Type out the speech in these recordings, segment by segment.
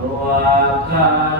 ตัวข้า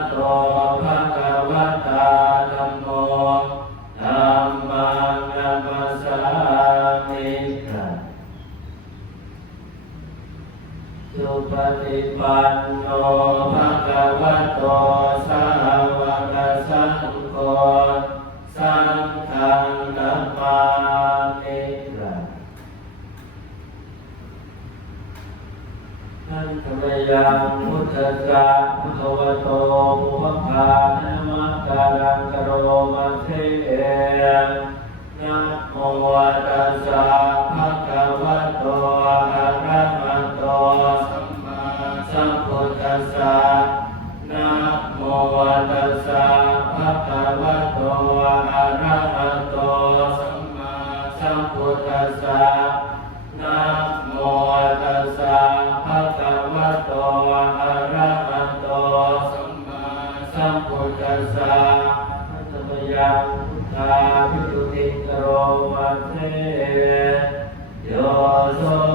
ตัสสะภะคะวะโตอะระหะโตสมมาสมพุทธัสะนะโมตัสสะภะคะวะโตอะระหะโตสมมาสมพุทธัสะตัมยังพุภิกขุติโรวัตเตโโส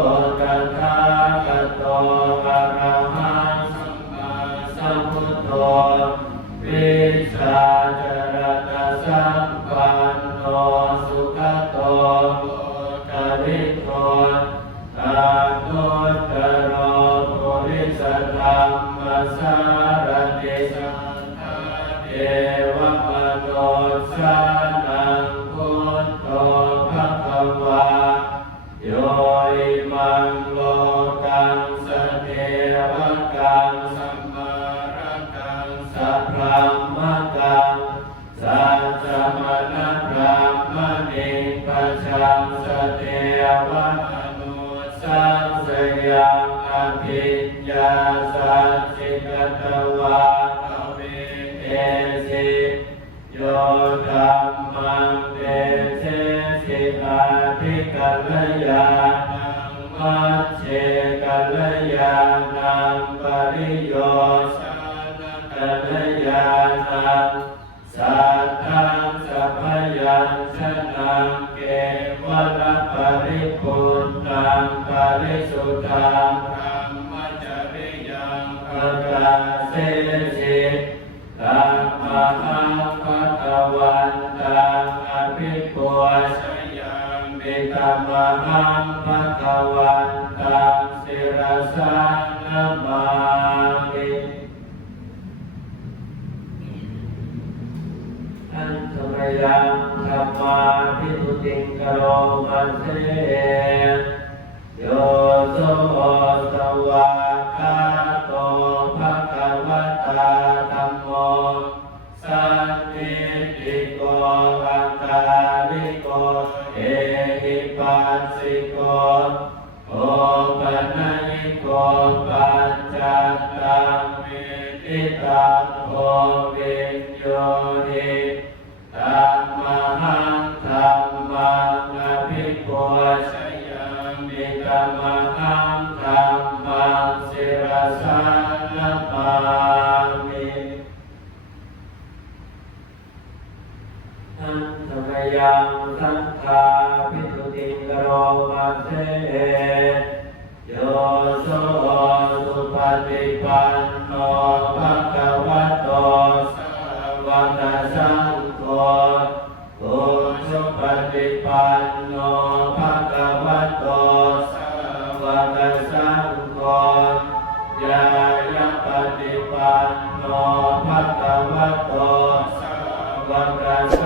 Santa มลปริปุณตังปริสุตังธรรมจริยังประกาศเสสิตัมห โรมันเตโยโสสวากาโตภะคะวะตาธัมโมสันติติโกอัตาลิโกเอหิปัสสิโกโอปัญญิโกปัญจตตัเมตตัโอวิญโยนิ ฏิปันโนภะคะวะโตสัมมาสัมพุท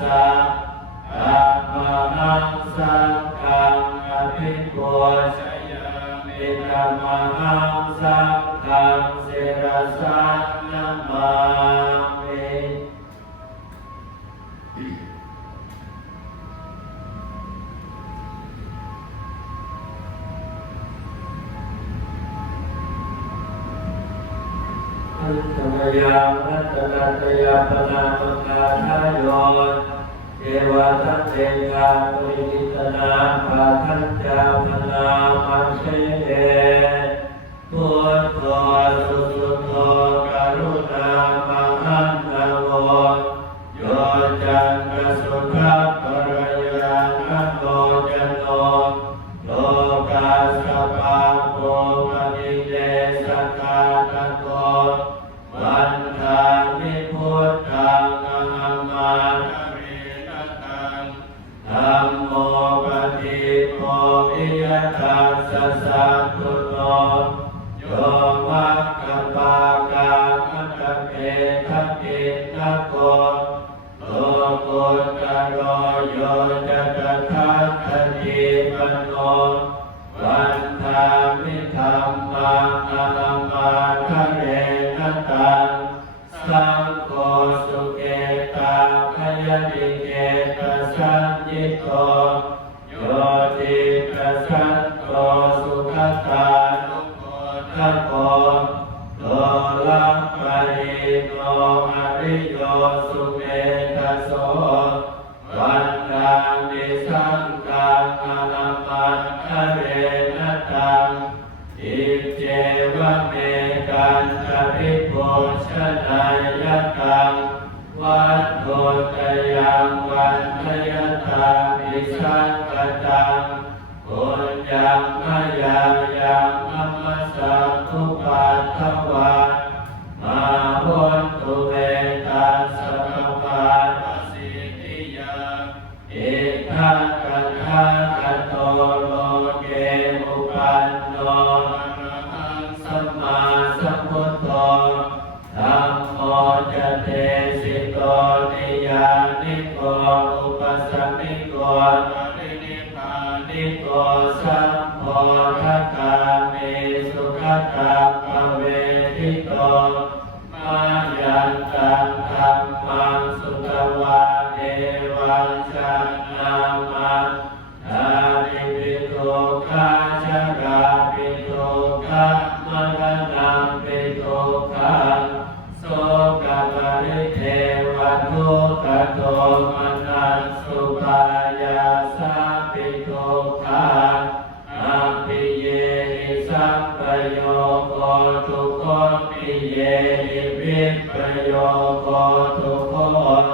สังกามมสังกังอภิปุสยามิตรมหังสังกังสิรสังนมามิพุทธมยัง ตระเตยาปนาปกาทายอนเทวทัตเตกาตุยิตนาปาทัญจาปนาปัญเชเยพุทโธสุสุโธกรุณามหันตโวโยจันทสุขปรยานโตจันโต ตานุโมทโก ਸਤਨਾਮ ทุกคน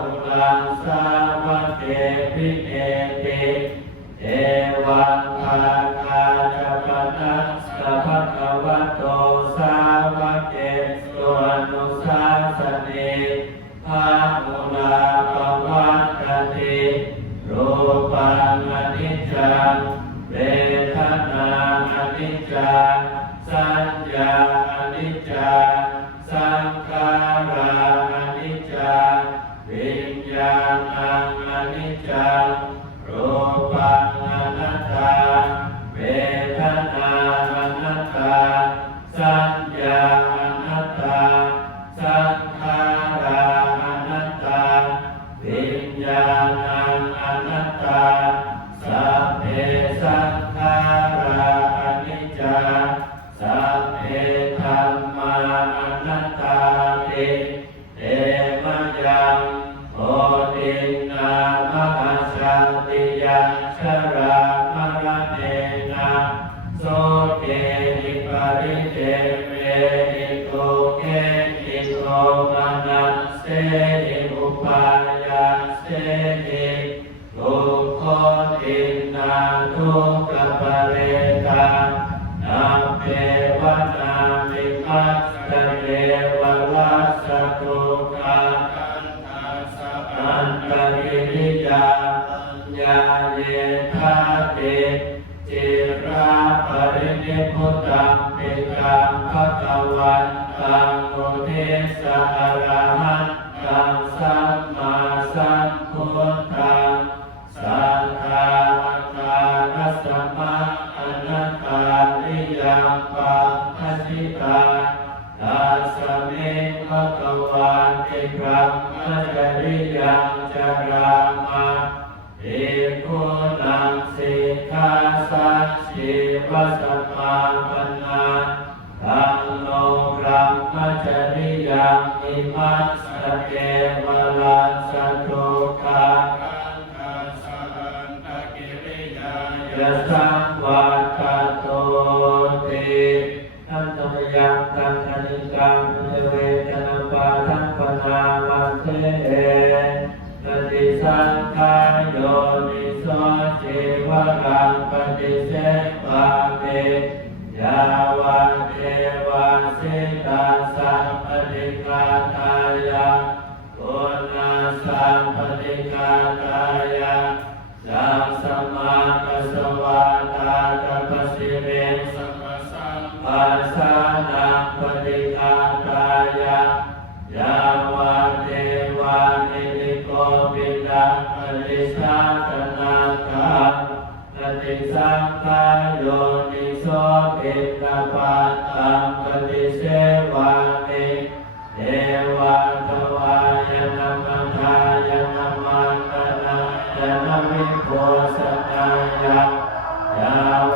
อุรังสาวัตเตปิเต ระปรินิพุตังปิตังภะะวันตังโมเทส ธรรมยังตังคณิกัง วะตวายะนามทายะนามาตนายะนามิโพสตายา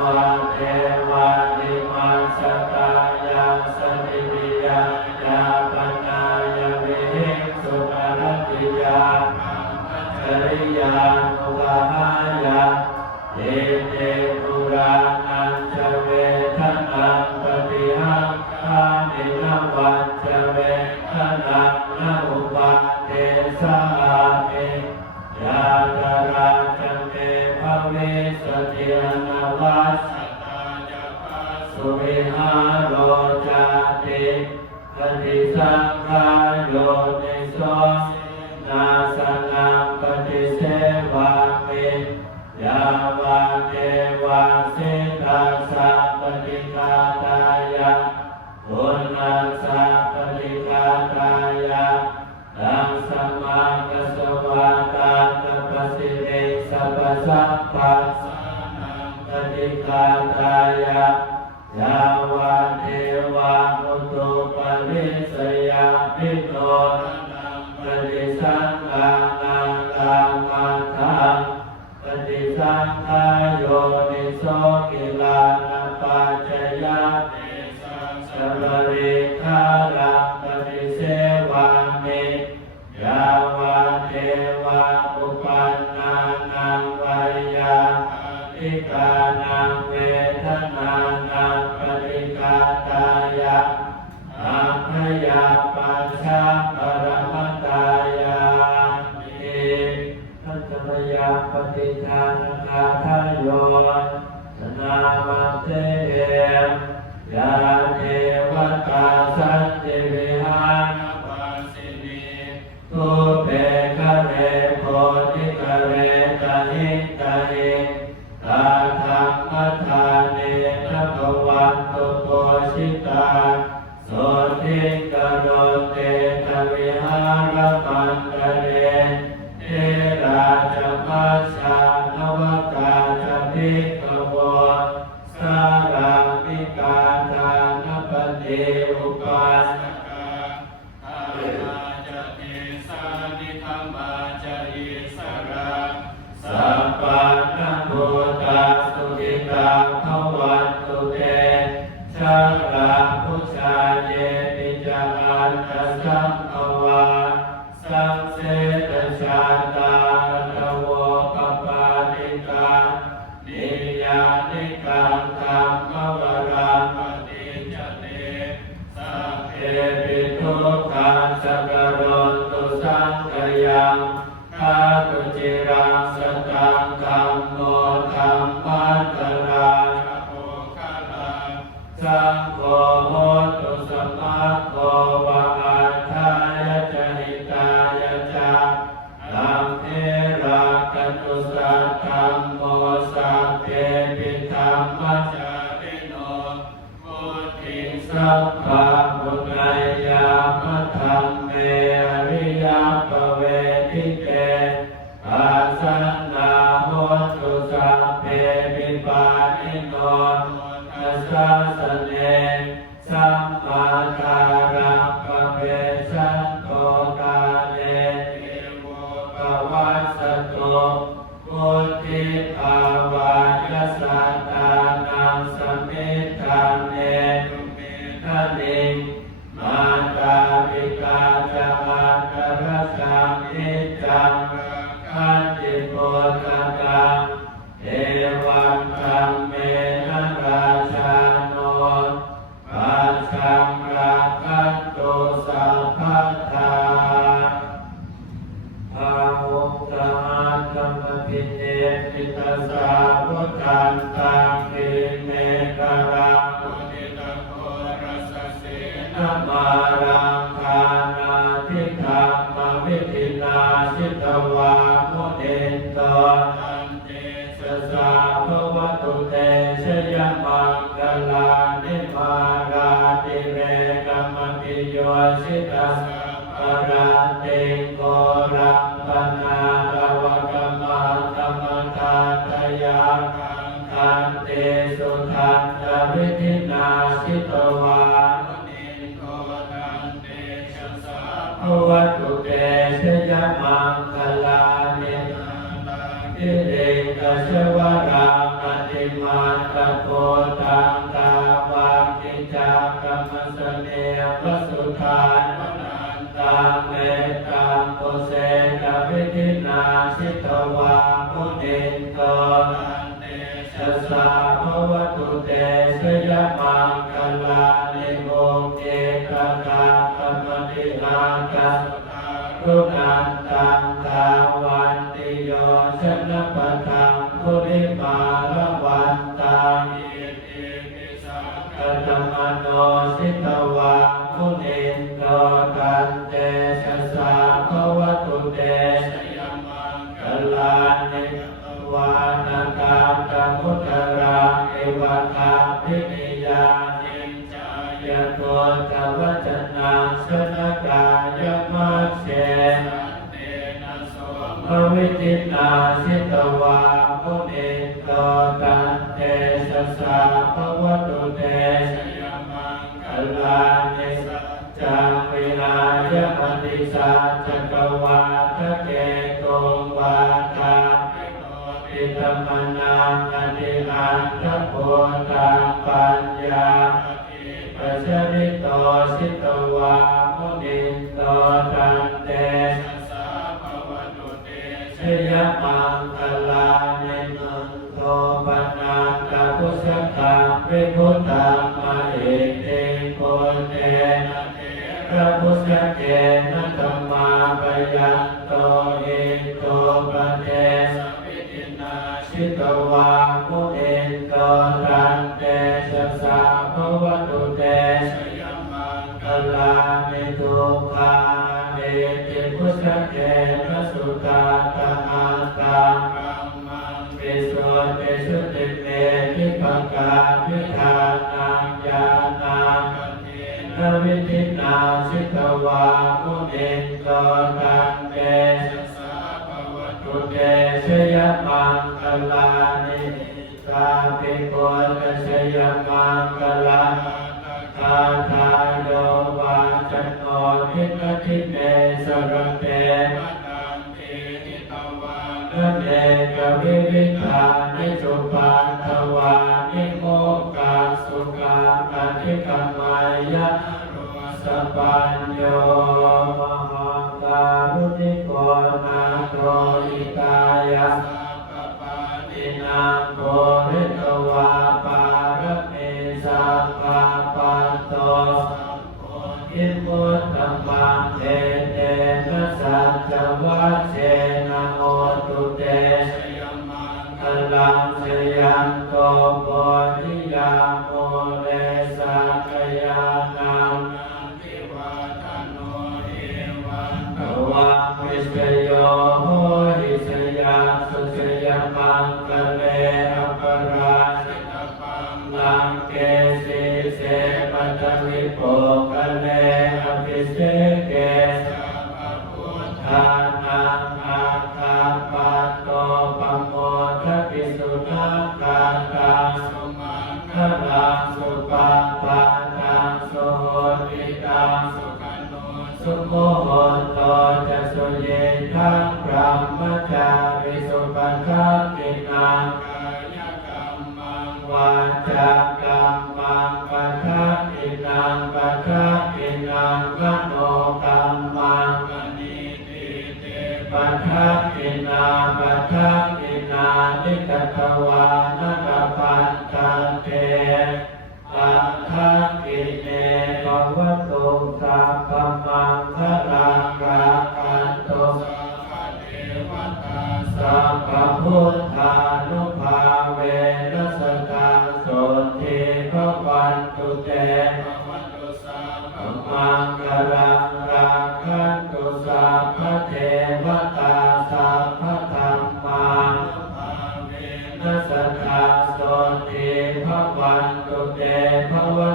รามิกาารวันตังเอติปิสังกัตมโนสิตวา yeah. นาสิกวามุเอนโตตันเตชะสาภวตุเตชยมังคลานิกาภิโกตชยมังคลาทาทายโยวาจันโนทิกทิเมสรเตมะตันติทิตวานเนกวิวิธานิจุปันทวานิโมกาสุขาปฏิกรรมายะ รุสปัญโยมหังการุณิโกนาโตอิกายะสัพพะนินังโกริตวาปารเมสัพพะปันโตสโคติพุทธัมมังเตเตนะสัจจวัชเช ปัฏฐาตินางกายกรรมังวาจา เ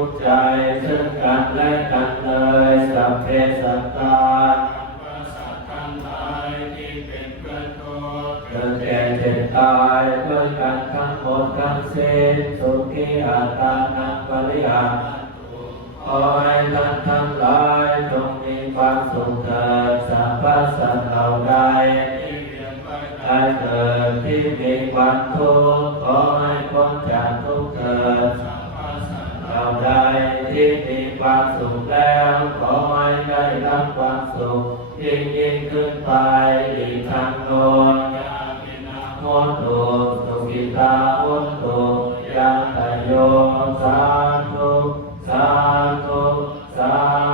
ทุกข์ใจซึ่งกันและกันเลยสัพเพสัตตาสัตทั้งหลายที่เป็นเพื่อนทุกข์เกิดแก่เจ็บตายด้วยกันทั้งหมดทั้งสิ้นสุขีอัตตานังปริหาตุขอให้ท่านทั้งหลายจงมีความสุขเถิดสัพพสัตว์เหล่าใดที่เวียนว่ายตายเกิดที่มีความทุกข์ขอให้พ้นจากทุกข์เถิด ความสุขแล้ว ขอให้ได้รับความสุขยิ่งยิ่งขึ้นไปอีกทางโน้นยามินาโมตุสุกิตาโมตุยาตโยสาธุสาธุสาธุ